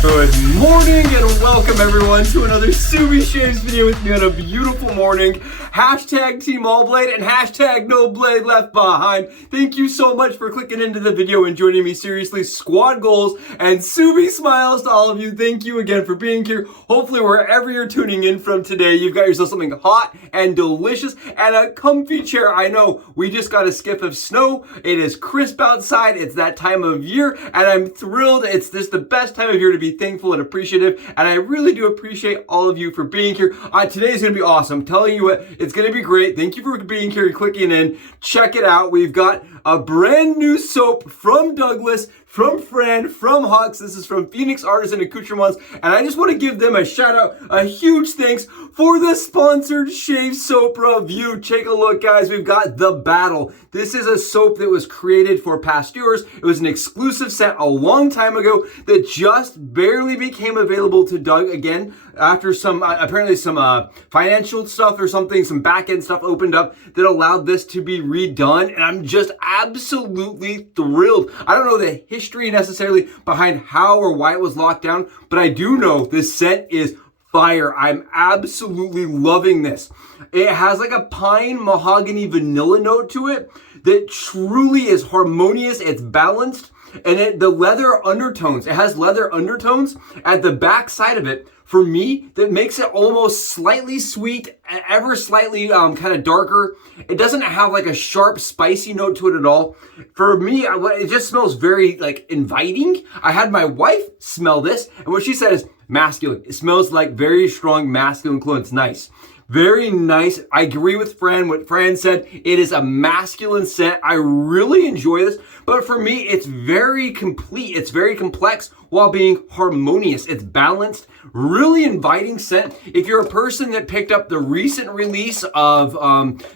Good morning and welcome everyone to another Subi Shaves video with me on a beautiful morning. Hashtag Team All Blade and hashtag No Blade Left Behind. Thank you so much for clicking into the video and joining me. Seriously, squad goals and Subi smiles to all of you. Thank you again for being here. Hopefully wherever you're tuning in from today, you've got yourself something hot and delicious and a comfy chair. I know we just got a skiff of snow. It is crisp outside. It's that time of year and I'm thrilled. It's just the best time of year to be thankful and appreciative, and I really do appreciate all of you for being here. Today is going to be awesome. I'm telling you what, it's going to be great. Thank you for being here and clicking in. Check it out. We've got a brand new soap from Douglas, from Fran, from Hux. This is from Phoenix Artisan Accoutrements, and I just want to give them a shout out, a huge thanks for the sponsored shave soap review. Take a look, guys. We've got The Battle. This is a soap that was created for pasteurs. It was an exclusive set a long time ago that just barely became available to Doug again after some apparently some financial stuff or something, some back-end stuff opened up that allowed this to be redone, and I'm just absolutely thrilled. I don't know the history necessarily behind how or why it was locked down, but I do know this scent is fire. I'm absolutely loving this. It has like a pine, mahogany, vanilla note to it that truly is harmonious. It's balanced, and the leather undertones. It has leather undertones at the back side of it. For me, that makes it almost slightly sweet, ever slightly kind of darker. It doesn't have like a sharp, spicy note to it at all. For me, it just smells very like inviting. I had my wife smell this, and what she said is masculine. It smells like very strong masculine cologne. It's nice. Very nice. I agree with Fran. What Fran said, it is a masculine scent. I really enjoy this, but for me, it's very complete. It's very complex while being harmonious. It's balanced, really inviting scent. If you're a person that picked up the recent release of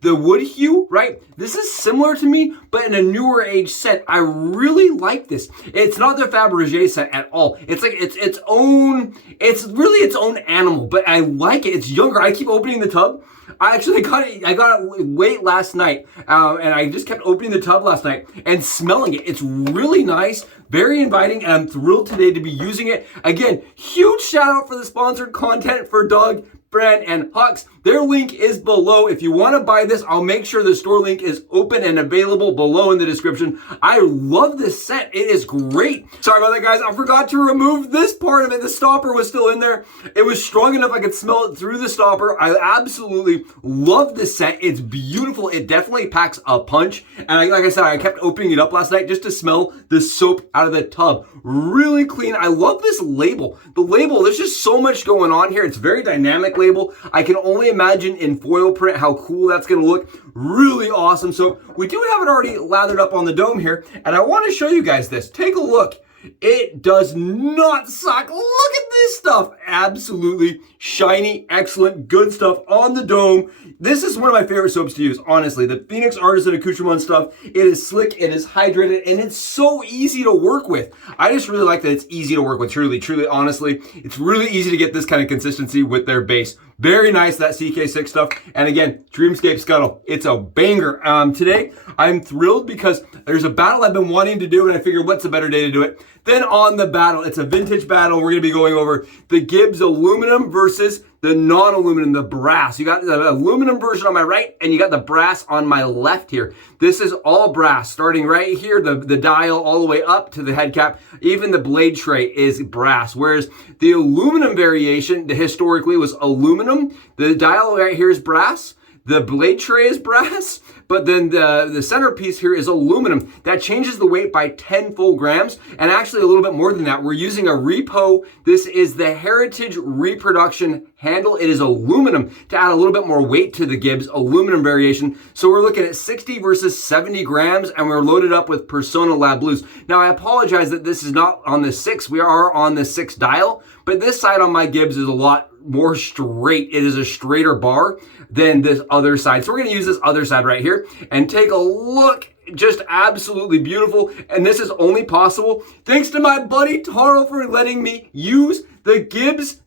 the Wood Hue, right? This is similar to me, but in a newer age scent. I really like this. It's not the Fabergé scent at all. It's like its own, it's really its own animal, but I like it. It's younger. I keep opening the tub. I got it late last night, and I just kept opening the tub last night and smelling it. It's really nice, very inviting, and I'm thrilled today to be using it. Again, huge shout out for the sponsored content for Doug, Fran, and Hux. Their link is below. If you want to buy this, I'll make sure the store link is open and available below in the description. I love this scent. It is great. Sorry about that, guys. I forgot to remove this part of it. The stopper was still in there. It was strong enough I could smell it through the stopper. I absolutely love this scent. It's beautiful. It definitely packs a punch. And like I said, I kept opening it up last night just to smell the soap out of the tub. Really clean. I love this label. The label, there's just so much going on here. It's very dynamic label. I can only imagine in foil print how cool that's going to look. Really awesome. So we do have it already lathered up on the dome here, and I want to show you guys this. Take a look. It does not suck. Look at this stuff. Absolutely shiny, excellent, good stuff on the dome. This is one of my favorite soaps to use, honestly. The Phoenix Artisan Accoutrements stuff. It is slick, it is hydrated, and it's so easy to work with. I just really like that it's easy to work with, truly, honestly. It's really easy to get this kind of consistency with their base. Very nice, that CK6 stuff. And again, Dreamscape Scuttle. It's a banger. Today, I'm thrilled because there's a battle I've been wanting to do, and I figured what's a better day to do it than on the battle. It's a vintage battle. We're going to be going over the GIBBS aluminum versus the non-aluminum, the brass. You got the aluminum version on my right, and you got the brass on my left here. This is all brass, starting right here, the dial all the way up to the head cap. Even the blade tray is brass, whereas the aluminum variation historically was aluminum. The dial right here is brass. The blade tray is brass, but then the centerpiece here is aluminum. That changes the weight by 10 full grams, and actually a little bit more than that. We're using a repo. This is the Heritage Reproduction handle. It is aluminum to add a little bit more weight to the GIBBS aluminum variation. So we're looking at 60 versus 70 grams, and we're loaded up with Personna Lab Blues. Now, I apologize that this is not on the 6. We are on the 6 dial, but this side on my GIBBS is a lot more straight. It is a straighter bar than this other side. So we're going to use this other side right here and take a look just absolutely beautiful. And this is only possible thanks to my buddy Taro for letting me use the GIBBS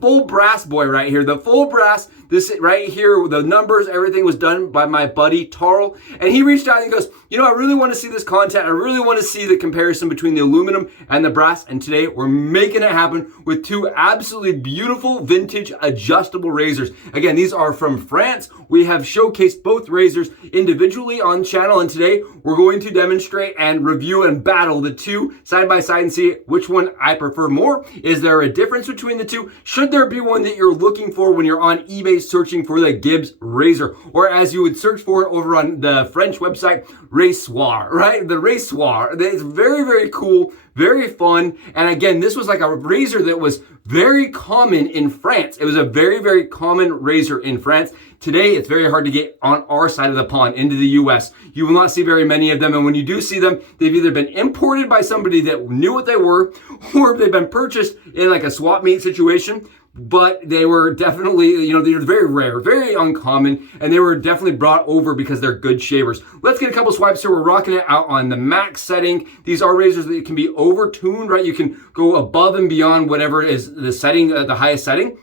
full brass boy right here. The full brass, this right here, the numbers, everything was done by my buddy Taro. And he reached out and he goes, you know, I really want to see this content. I really want to see the comparison between the aluminum and the brass. And today we're making it happen with two absolutely beautiful vintage adjustable razors. Again, these are from France. We have showcased both razors individually on channel. And today we're going to demonstrate and review and battle the two side by side and see which one I prefer more. Is there a difference between the two? Should there be one that you're looking for when you're on eBay searching for the GIBBS razor? Or as you would search for it over on the French website, Rasoir, right? The Rasoir. It's very, very cool, very fun. And again, this was like a razor that was very common in France. It was a very, very common razor in France. Today, it's very hard to get on our side of the pond into the US. You will not see very many of them. And when you do see them, they've either been imported by somebody that knew what they were, or they've been purchased in like a swap meet situation. But they were definitely, you know, they're very rare, very uncommon, and they were definitely brought over because they're good shavers. Let's get a couple swipes here. We're rocking it out on the max setting. These are razors that can be over-tuned, right? You can go above and beyond whatever is the setting, the highest setting.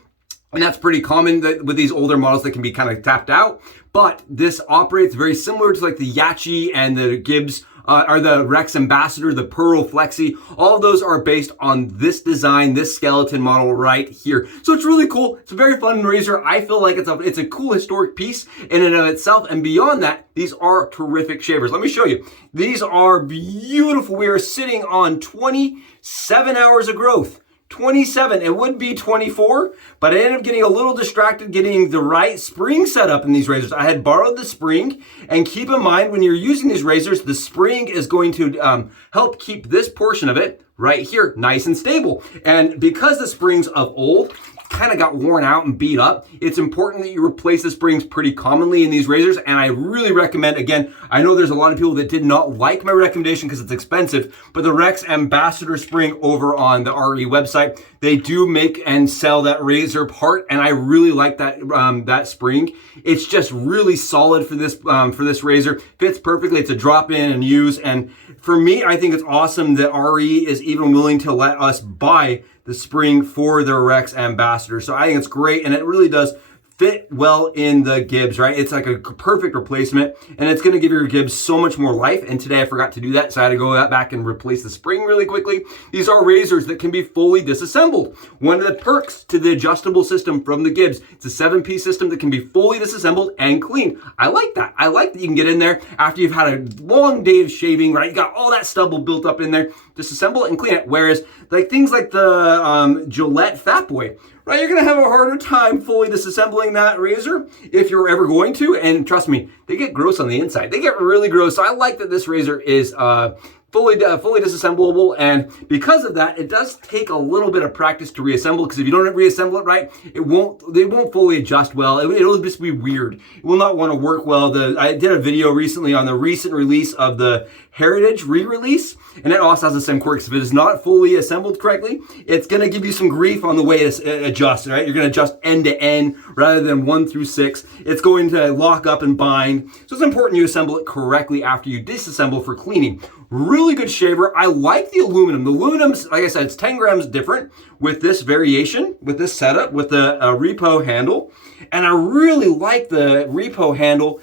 And that's pretty common with these older models that can be kind of tapped out. But this operates very similar to like the Yachi and the GIBBS, or the Rex Ambassador, the Pearl Flexi. All of those are based on this design, this skeleton model right here. So it's really cool. It's a very fun razor. I feel like it's a cool historic piece in and of itself. And beyond that, these are terrific shavers. Let me show you. These are beautiful. We are sitting on 27 hours of growth. 27, it would be 24, but I ended up getting a little distracted getting the right spring set up in these razors. I had borrowed the spring, and keep in mind when you're using these razors, the spring is going to help keep this portion of it right here nice and stable. And because the springs of old kind of got worn out and beat up, it's important that you replace the springs pretty commonly in these razors. And I really recommend, again, I know there's a lot of people that did not like my recommendation because it's expensive, but the Rex Ambassador spring over on the RE website, they do make and sell that razor part, and I really like that that spring. It's just really solid for this razor. Fits perfectly. It's a drop in and use, and for me, I think it's awesome that RE is even willing to let us buy the spring for the Rex Ambassador. So I think it's great, and it really does fit well in the GIBBS, right? It's like a perfect replacement, and it's gonna give your GIBBS so much more life. And today I forgot to do that, so I had to go back and replace the spring really quickly. These are razors that can be fully disassembled. One of the perks to the adjustable system from the GIBBS, it's a 7-piece system that can be fully disassembled and cleaned. I like that. I like that you can get in there after you've had a long day of shaving, right? You got all that stubble built up in there, disassemble it and clean it. Whereas like things like the Gillette Fat Boy, right? You're gonna have a harder time fully disassembling that razor if you're ever going to. And trust me, they get gross on the inside. They get really gross. So I like that this razor is fully disassemblable, and because of that, it does take a little bit of practice to reassemble, because if you don't reassemble it right, they won't fully adjust well. It'll just be weird. It will not want to work well. I did a video recently on the recent release of the Heritage re-release, and it also has the same quirks. If it is not fully assembled correctly, it's going to give you some grief on the way it adjusts, right? You're going to adjust end to end rather than 1 through 6. It's going to lock up and bind. So it's important you assemble it correctly after you disassemble for cleaning. Really good shaver. I like the aluminum. The aluminum's, like I said, it's 10 grams different with this variation, with this setup, with the repo handle. And I really like the repo handle.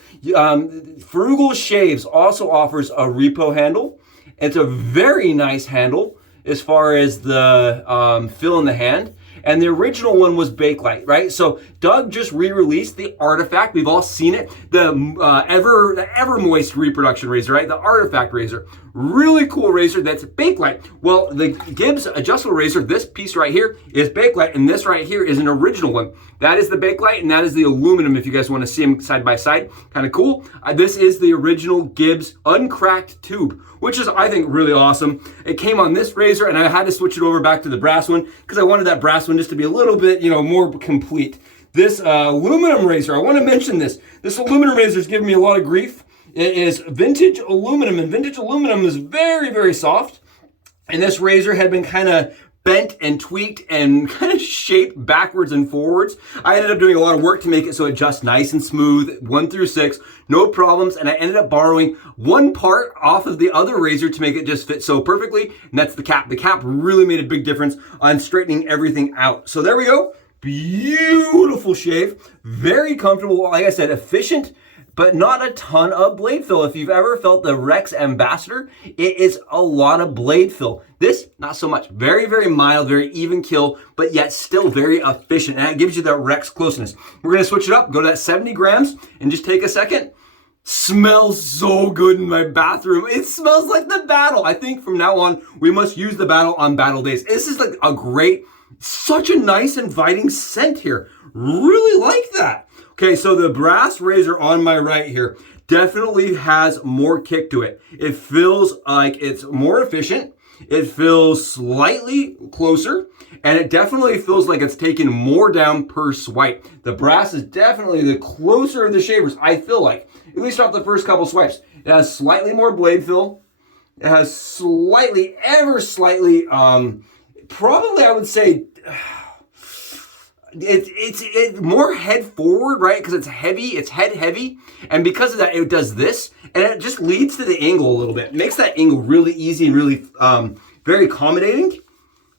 Frugal Shaves also offers a repo handle. It's a very nice handle as far as the fill in the hand. And the original one was Bakelite, right? So Doug just re-released the Artifact. We've all seen it. The Ever Moist reproduction razor, right? The Artifact razor. Really cool razor that's Bakelite. Well, the GIBBS adjustable razor, this piece right here is Bakelite, and this right here is an original one. That is the Bakelite, and that is the aluminum, if you guys want to see them side by side. Kind of cool. This is the original GIBBS uncracked tube, which is, I think, really awesome. It came on this razor, and I had to switch it over back to the brass one because I wanted that brass one just to be a little bit, more complete. This aluminum razor, I want to mention this. This aluminum razor is giving me a lot of grief. It is vintage aluminum, and vintage aluminum is very, very soft. And this razor had been kind of bent and tweaked and kind of shaped backwards and forwards. I ended up doing a lot of work to make it so it adjusts nice and smooth, 1 through 6, no problems. And I ended up borrowing one part off of the other razor to make it just fit so perfectly. And that's the cap. The cap really made a big difference on straightening everything out. So there we go. Beautiful shave. Very comfortable. Like I said, efficient, but not a ton of blade fill. If you've ever felt the Rex Ambassador, it is a lot of blade fill. This, not so much. Very, very mild, very even kill, but yet still very efficient. And it gives you that Rex closeness. We're gonna switch it up, go to that 70 grams, and just take a second. Smells so good in my bathroom. It smells like the Battle. I think from now on, we must use the Battle on battle days. This is like a great, such a nice, inviting scent here. Really like that. Okay, so the brass razor on my right here definitely has more kick to it. It feels like it's more efficient. It feels slightly closer, and it definitely feels like it's taken more down per swipe. The brass is definitely the closer of the shavers, I feel like, at least off the first couple swipes. It has slightly more blade fill. It has slightly, ever slightly, probably I would say, it's more head forward, right? Because it's heavy, it's head heavy. And because of that, it does this, and it just leads to the angle a little bit. It makes that angle really easy and really very accommodating.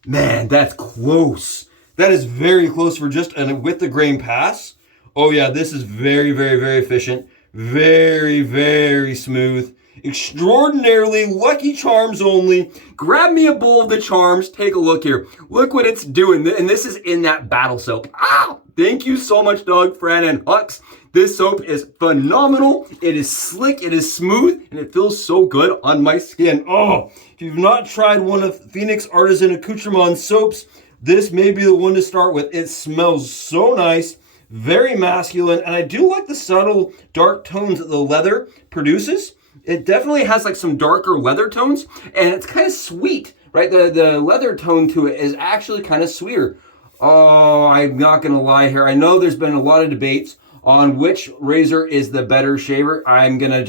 Man, that's close. That is very close for just with the grain pass. Oh yeah, this is very, very, very efficient. Very, very smooth. Extraordinarily Lucky Charms only. Grab me a bowl of the Charms. Take a look here. Look what it's doing. And this is in that Battle soap. Ah! Thank you so much, Doug, Fran, and Hux. This soap is phenomenal. It is slick, it is smooth, and it feels so good on my skin. Oh, if you've not tried one of Phoenix Artisan Accoutrements soaps, this may be the one to start with. It smells so nice, very masculine, and I do like the subtle dark tones that the leather produces. It definitely has like some darker leather tones, and it's kind of sweet, right? The leather tone to it is actually kind of sweeter. Oh, I'm not gonna lie here. I know there's been a lot of debates on which razor is the better shaver. I'm gonna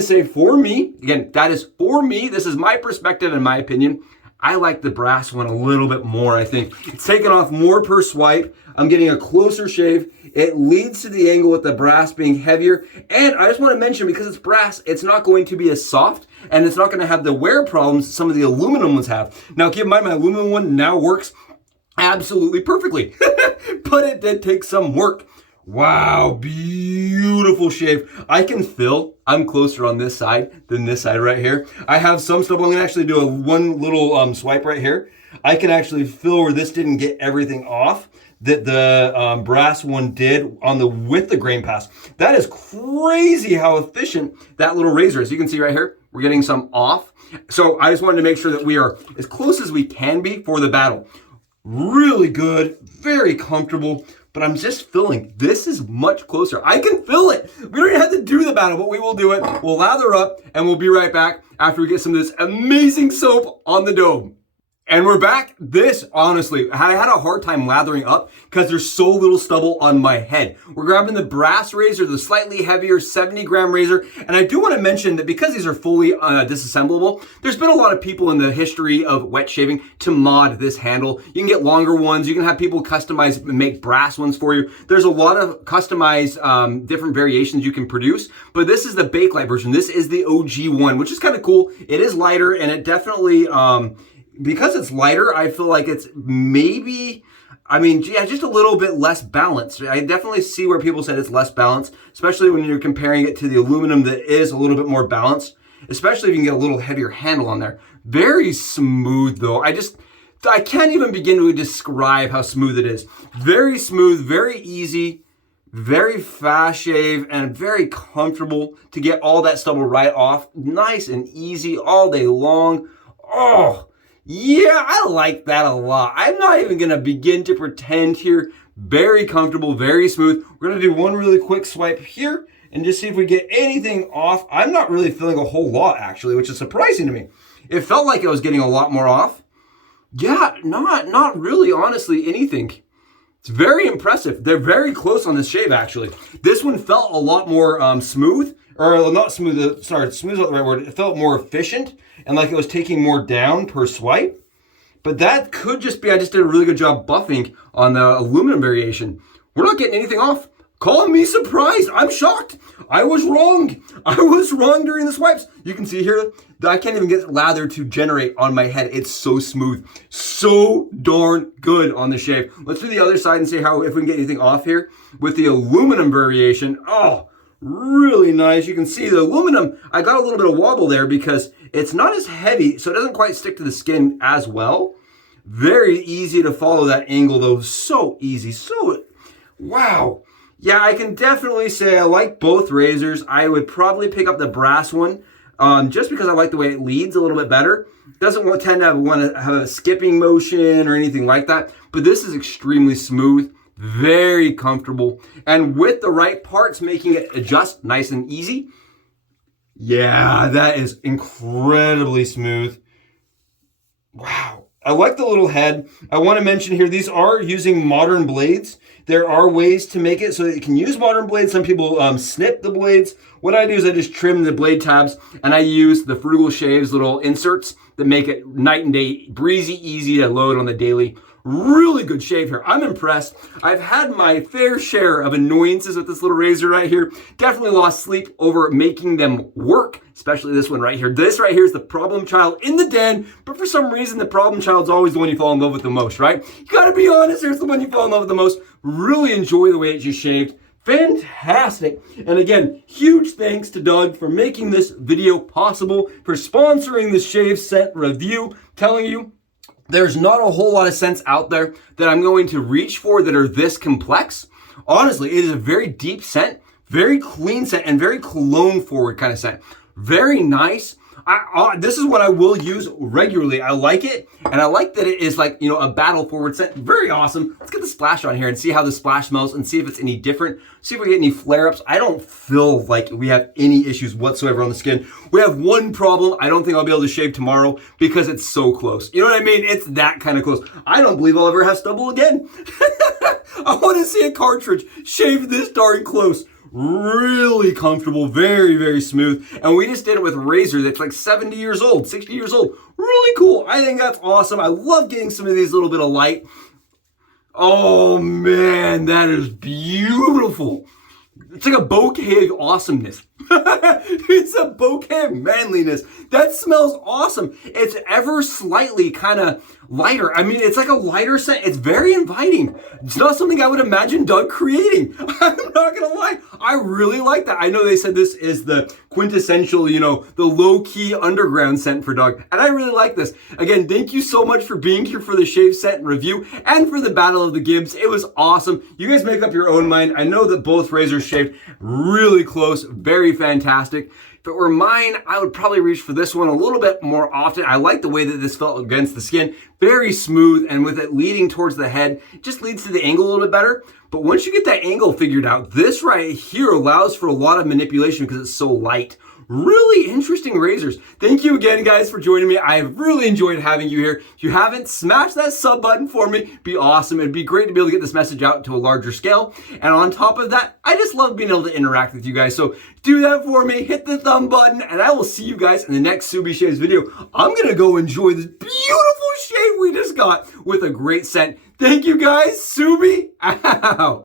say for me, again, that is for me. This is my perspective and my opinion. I like the brass one a little bit more, I think. It's taking off more per swipe. I'm getting a closer shave. It leads to the angle with the brass being heavier. And I just want to mention, because it's brass, it's not going to be as soft, and it's not going to have the wear problems some of the aluminum ones have. Now, keep in mind, my aluminum one now works absolutely perfectly, but it did take some work. Wow, beautiful shave. I can feel I'm closer on this side than this side right here. I have some stuff. I'm gonna actually do one little swipe right here. I can actually feel where this didn't get everything off that the brass one did with the grain pass. That is crazy how efficient that little razor is. You can see right here, we're getting some off. So I just wanted to make sure that we are as close as we can be for the battle. Really good, very comfortable. But I'm just feeling this is much closer. I can feel it. We don't even have to do the battle, but we will do it. We'll lather up, and we'll be right back after we get some of this amazing soap on the dome. And we're back. This, honestly, I had a hard time lathering up because there's so little stubble on my head. We're grabbing the brass razor, the slightly heavier 70-gram razor. And I do want to mention that because these are fully disassemblable, there's been a lot of people in the history of wet shaving to mod this handle. You can get longer ones. You can have people customize and make brass ones for you. There's a lot of customized different variations you can produce. But this is the Bakelite version. This is the OG one, which is kind of cool. It is lighter, and it definitely... because it's lighter, I feel like it's maybe, just a little bit less balanced. I definitely see where people said it's less balanced, especially when you're comparing it to the aluminum that is a little bit more balanced, especially if you can get a little heavier handle on there. Very smooth though. I can't even begin to describe how smooth it is. Very smooth, very easy, very fast shave, and very comfortable to get all that stubble right off. Nice and easy all day long. Oh, yeah, I like that a lot. I'm not even gonna begin to pretend here. Very comfortable, very smooth. We're gonna do one really quick swipe here and just see if we get anything off. I'm not really feeling a whole lot actually, which is surprising to me. It felt like I was getting a lot more off. Yeah, not really, honestly, anything. It's very impressive. They're very close on this shave actually. This one felt a lot more smooth, or not smooth, sorry, smooth is not the right word. It felt more efficient and like it was taking more down per swipe. But that could just be I just did a really good job buffing on the aluminum variation. We're not getting anything off. Call me surprised. I'm shocked. I was wrong. I was wrong during the swipes. You can see here that I can't even get lather to generate on my head. It's so smooth. So darn good on the shave. Let's do the other side and see how if we can get anything off here with the aluminum variation. Oh, really nice. You can see the aluminum, I got a little bit of wobble there because it's not as heavy, so it doesn't quite stick to the skin as well. Very easy to follow that angle though. So easy. So, wow. Yeah, I can definitely say I like both razors. I would probably pick up the brass one just because I like the way it leads a little bit better. Doesn't tend to want to have a skipping motion or anything like that. But this is extremely smooth, very comfortable. And with the right parts, making it adjust nice and easy. Yeah, that is incredibly smooth. Wow. I like the little head. I want to mention here, these are using modern blades. There are ways to make it so that you can use modern blades. Some people snip the blades. What I do is I just trim the blade tabs and I use the Frugal Shaves little inserts that make it night and day, breezy, easy to load on the daily. Really good shave here. I'm impressed. I've had my fair share of annoyances with this little razor right here. Definitely lost sleep over making them work, especially this one right here. This right here is the problem child in the den, but for some reason the problem child's always the one you fall in love with the most, right? You gotta be honest, here's the one you fall in love with the most. Really enjoy the way it's just shaved. Fantastic. And again, huge thanks to Doug for making this video possible, for sponsoring the shave scent review, telling you there's not a whole lot of scents out there that I'm going to reach for that are this complex. Honestly, it is a very deep scent, very clean scent, and very cologne forward kind of scent. Very nice. This is what I will use regularly. I like it, and I like that it is like, you know, a battle forward scent. Very awesome. Let's get the splash on here and see how the splash smells and see if it's any different. See if we get any flare-ups. I don't feel like we have any issues whatsoever on the skin. We have one problem. I don't think I'll be able to shave tomorrow because it's so close. You know what I mean? It's that kind of close. I don't believe I'll ever have stubble again. I want to see a cartridge shaved this darn close. Really comfortable, very, very smooth. And we just did it with a razor that's like 70 years old, 60 years old. Really cool. I think that's awesome. I love getting some of these little bit of light. Oh man, that is beautiful. It's like a bouquet of awesomeness. It's a bouquet of manliness. That smells awesome. It's ever slightly kind of lighter. I mean, it's like a lighter scent. It's very inviting. It's not something I would imagine Doug creating. I'm not going to lie. I really like that. I know they said this is the quintessential, you know, the low-key underground scent for Doug. And I really like this. Again, thank you so much for being here for the shave scent review and for the Battle of the Gibbs. It was awesome. You guys make up your own mind. I know that both razors shaved really close, very fantastic. If it were mine, I would probably reach for this one a little bit more often. I like the way that this felt against the skin. Very smooth, and with it leading towards the head, it just leads to the angle a little bit better. But once you get that angle figured out, this right here allows for a lot of manipulation because it's so light. Really interesting razors. Thank you again, guys, for joining me. I have really enjoyed having you here. If you haven't, smash that sub button for me. It'd be awesome. It'd be great to be able to get this message out to a larger scale. And on top of that, I just love being able to interact with you guys. So do that for me. Hit the thumb button, and I will see you guys in the next Subi Shaves video. I'm going to go enjoy this beautiful shave we just got with a great scent. Thank you, guys. Subi out.